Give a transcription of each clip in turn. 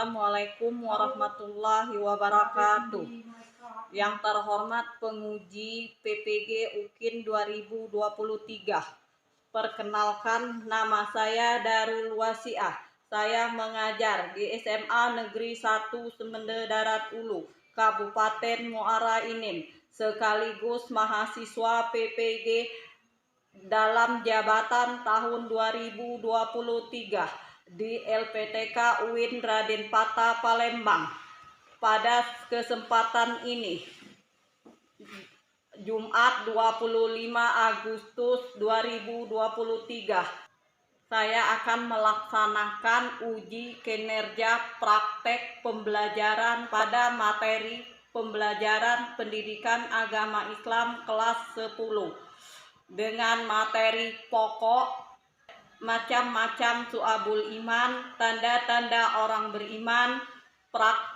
Assalamualaikum warahmatullahi wabarakatuh. Yang terhormat penguji PPG UKIN 2023. Perkenalkan, nama saya Darul Wasiah. Saya mengajar di SMA Negeri 1 Semende Darat Ulu, Kabupaten Muara Enim, sekaligus mahasiswa PPG dalam jabatan tahun 2023 di LPTK UIN Raden Patah Palembang. Pada kesempatan ini, Jumat 25 Agustus 2023, saya akan melaksanakan uji kinerja praktek pembelajaran pada materi pembelajaran pendidikan agama Islam kelas 10 dengan materi pokok macam-macam su'abul iman, tanda-tanda orang beriman,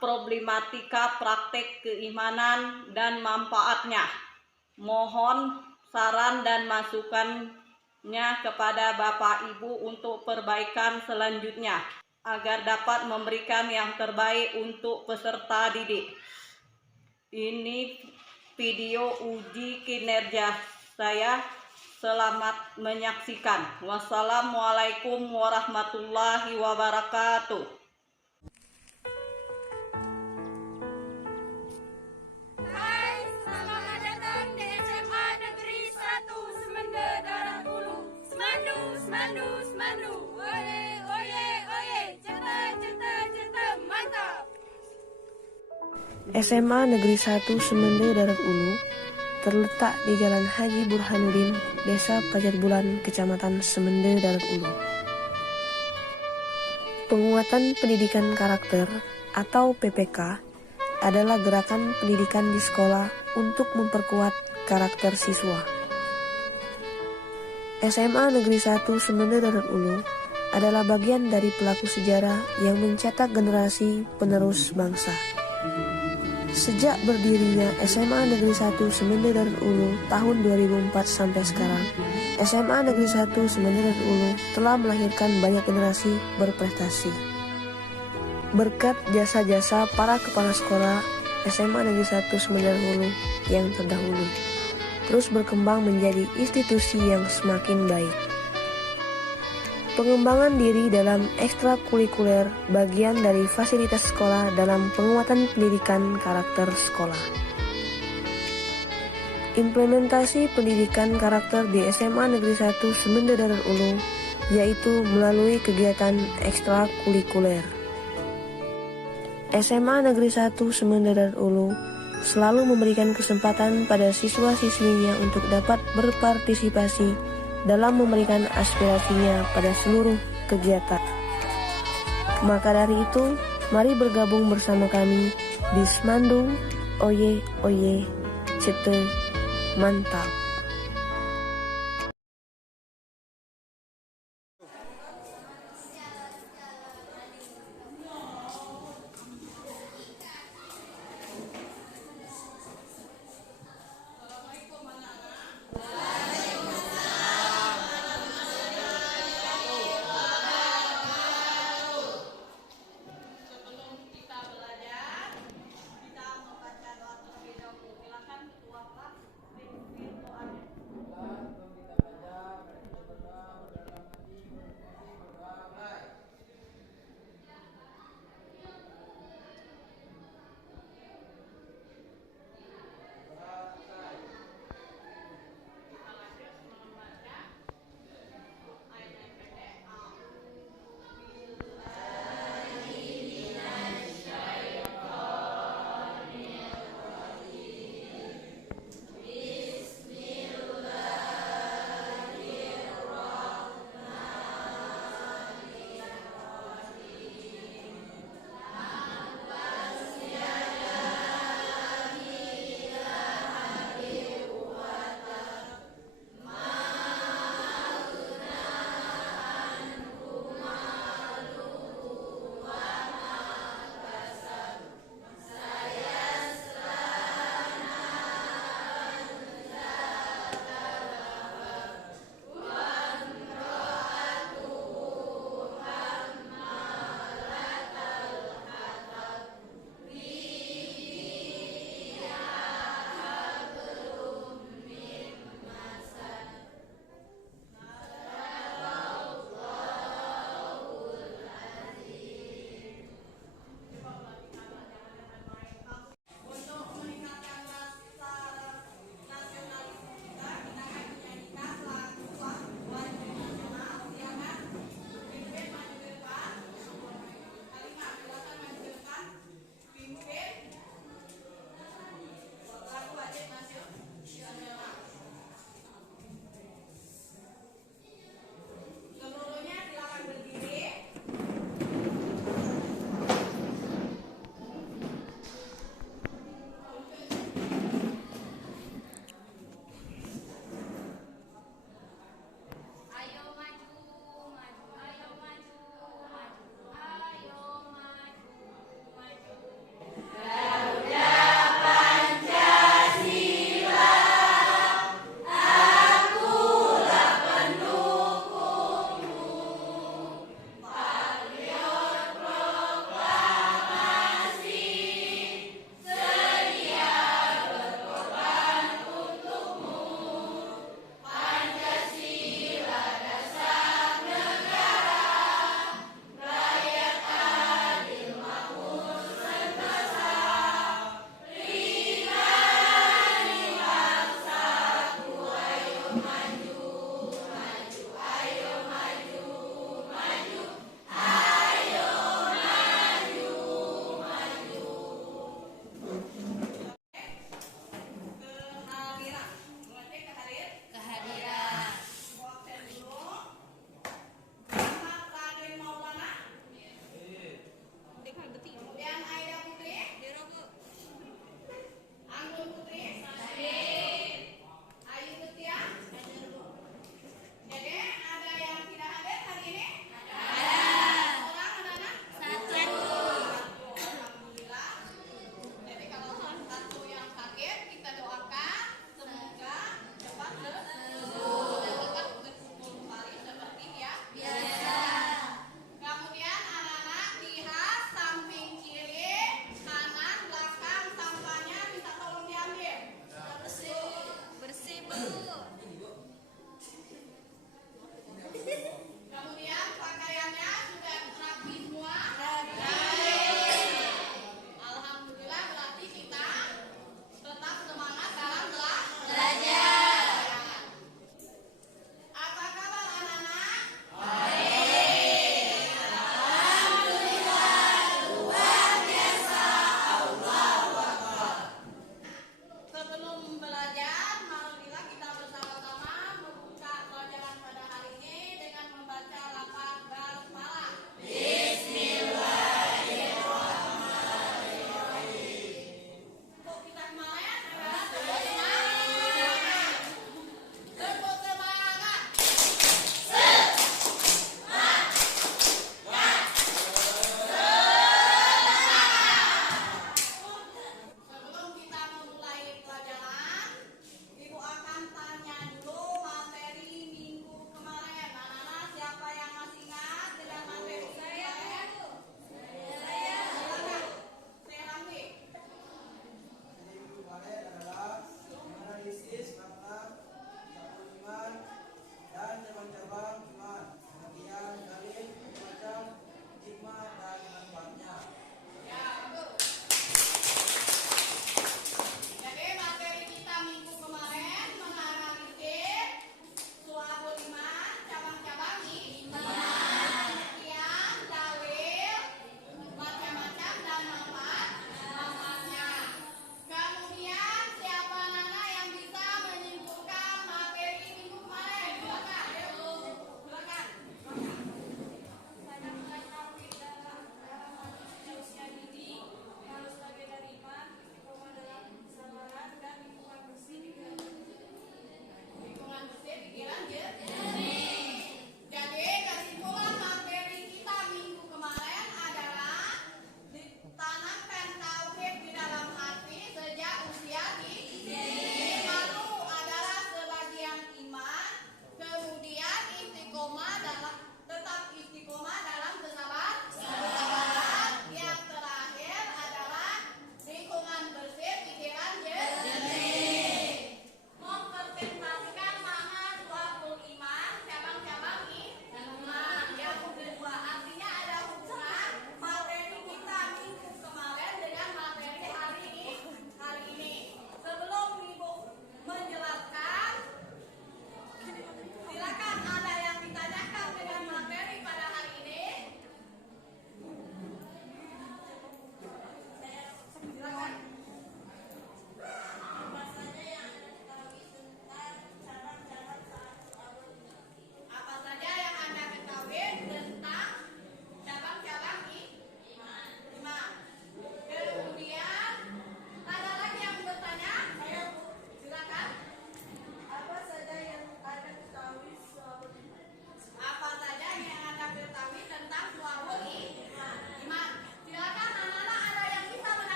problematika praktek keimanan dan manfaatnya. Mohon saran dan masukannya kepada Bapak Ibu untuk perbaikan selanjutnya agar dapat memberikan yang terbaik untuk peserta didik. Ini video uji kinerja saya. Selamat menyaksikan. Wassalamualaikum warahmatullahi wabarakatuh. Hai, selamat datang di SMA Negeri 1 Semende Darat Ulu. Semandu, semandu, semandu. Oye, oye, oye. Ceta, ceta, ceta, mantap. SMA Negeri 1 Semende Darat Ulu terletak di Jalan Haji Burhanuddin, Desa Pajar Bulan, Kecamatan Semende Darat Ulu. Penguatan pendidikan karakter atau PPK adalah gerakan pendidikan di sekolah untuk memperkuat karakter siswa. SMA Negeri 1 Semende Darat Ulu adalah bagian dari pelaku sejarah yang mencetak generasi penerus bangsa. Sejak berdirinya SMA Negeri 1 Semende Darat Ulu tahun 2004 sampai sekarang, SMA Negeri 1 Semende Darat Ulu telah melahirkan banyak generasi berprestasi. Berkat jasa-jasa para kepala sekolah SMA Negeri 1 Semende Darat Ulu yang terdahulu, terus berkembang menjadi institusi yang semakin baik. Pengembangan diri dalam ekstrakurikuler bagian dari fasilitas sekolah dalam penguatan pendidikan karakter sekolah. Implementasi pendidikan karakter di SMA Negeri 1 Semende Darat Ulu yaitu melalui kegiatan ekstrakurikuler. SMA Negeri 1 Semende Darat Ulu selalu memberikan kesempatan pada siswa-siswinya untuk dapat berpartisipasi dalam memberikan aspirasinya pada seluruh kegiatan. Maka dari itu, mari bergabung bersama kami di Semandu, Oye Oye, Cete, Mantap.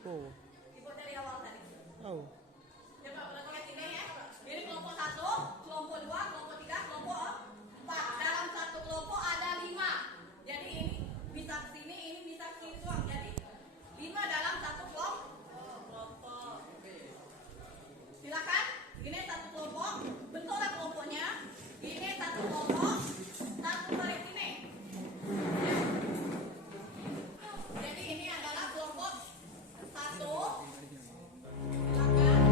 kok. Ibu dari awal tadi. Oh. Coba lihat ini ya. Ini kelompok 1, kelompok 2, kelompok 3, kelompok 4. Dalam satu kelompok ada 5. Jadi ini bisa ke sini, ini bisa ke sini doang. Jadi 5 dalam satu kelompok. Silakan. Ini satu kelompok. Bentuklah kelompoknya. Ini satu kelompok. Satu baris ini. Jadi ini adalah kelompok 1. Silakan.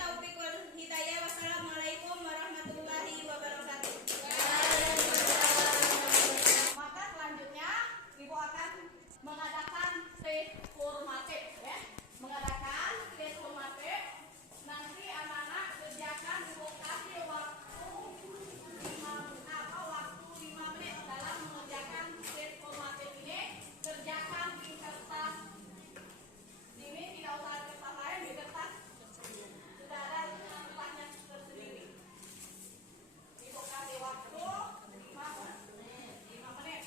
taufiq wal hidayah. Wassalamualaikum warahmatullahi wabarakatuh. Maka selanjutnya Ibu akan mengadakan tes formatif ya. Mengadakan tes formatif. Nanti anak-anak kerjakan Ibu kasih waktu 5 menit dalam mengerjakan tes formatif ini. Kerjakan di kertas ini, tidak usah kertas lain, di kertas sudah ada tempatnya tersendiri. Ibu kasih waktu 5 menit.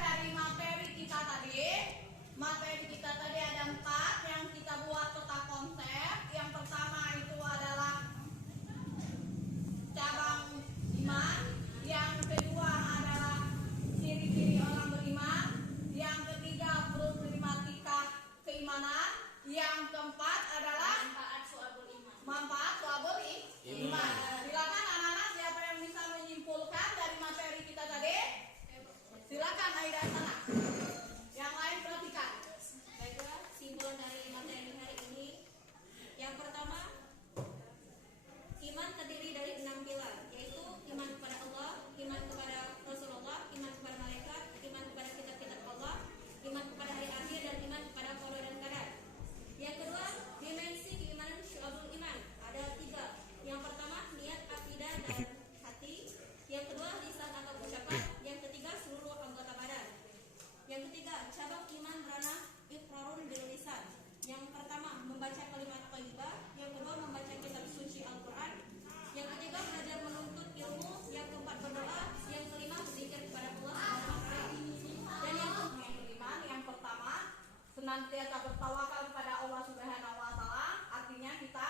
Dari materi kita tadi ada 4 yang kita buat peta konsep. Yang pertama itu adalah cabang iman, yang kedua adalah ciri-ciri orang beriman, yang ketiga problematika keimanan, yang keempat adalah manfaat suabul iman. Silakan anak-anak, siapa yang bisa menyimpulkan dari materi kita tadi? Silakan Aida sana. Yang lain perhatikan. Baiklah, simpulan dari materi hari ini. Yang pertama, iman terdiri dari 6 pilar, yaitu iman kepada Allah, iman kepada Rasulullah, iman kepada malaikat, iman kepada kitab-kitab Allah, iman kepada hari akhir, dan iman kepada qada dan qadar. Yang kedua, dimensi keimanan syu'abul iman ada 3. Yang pertama, niat, akidah, dan hati. Yang kedua, lisan atau ucapan. Yang ketiga, seluruh anggota badan. Yang ketiga, cabang iman berana iqrarun bil lisan. Yang pertama, membaca kalimat thayyibah. Yang kedua, membaca kitab suci Al-Quran. Yang ketiga, belajar menuntut ilmu. Yang keempat, berdoa. Yang kelima, berzikir kepada Allah SWT. Dan yang Beriman yang pertama, senantiasa bertawakal kepada Allah Subhanahu wa taala. Artinya kita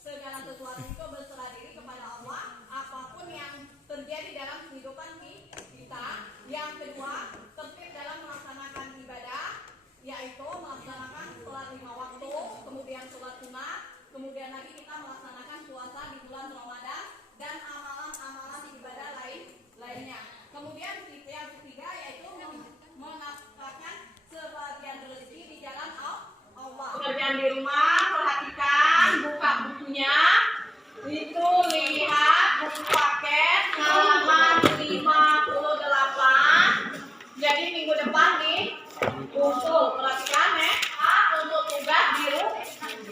segala sesuatu itu berserah diri kepada Allah, apapun yang terjadi dalam kehidupan kita. Yang kedua, tertib dalam melaksanakan ibadah, yaitu melaksanakan sholat 5 waktu, kemudian sholat sunat, kemudian lagi kita melaksanakan puasa di bulan Ramadan dan amalan-amalan ibadah lainnya. Kemudian yang ketiga yaitu menafkahkan sebagian rezeki di jalan Allah. Pekerjaan di rumah, perhatikan, buka bukunya. Itu lihat buku paket halaman 58. Jadi minggu depan nih usul, perhatikan ya, untuk tugas di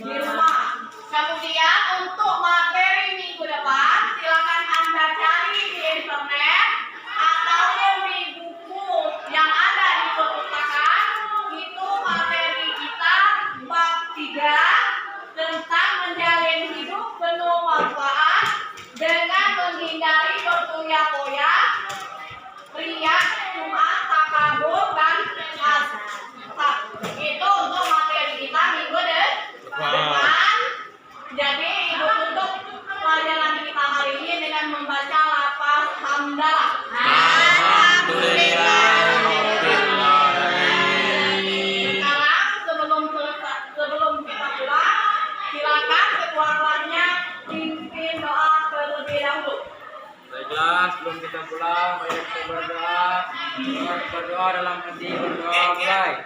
rumah. Kemudian untuk materi minggu depan silakan Anda cari di internet atau di buku yang ada di perpustakaan. Itu materi kita bab 3 tentang menjalin hidup penuh manfaat dengan menghindari berfoya-foya, riya, cuma takabur dan hasad. Mulai.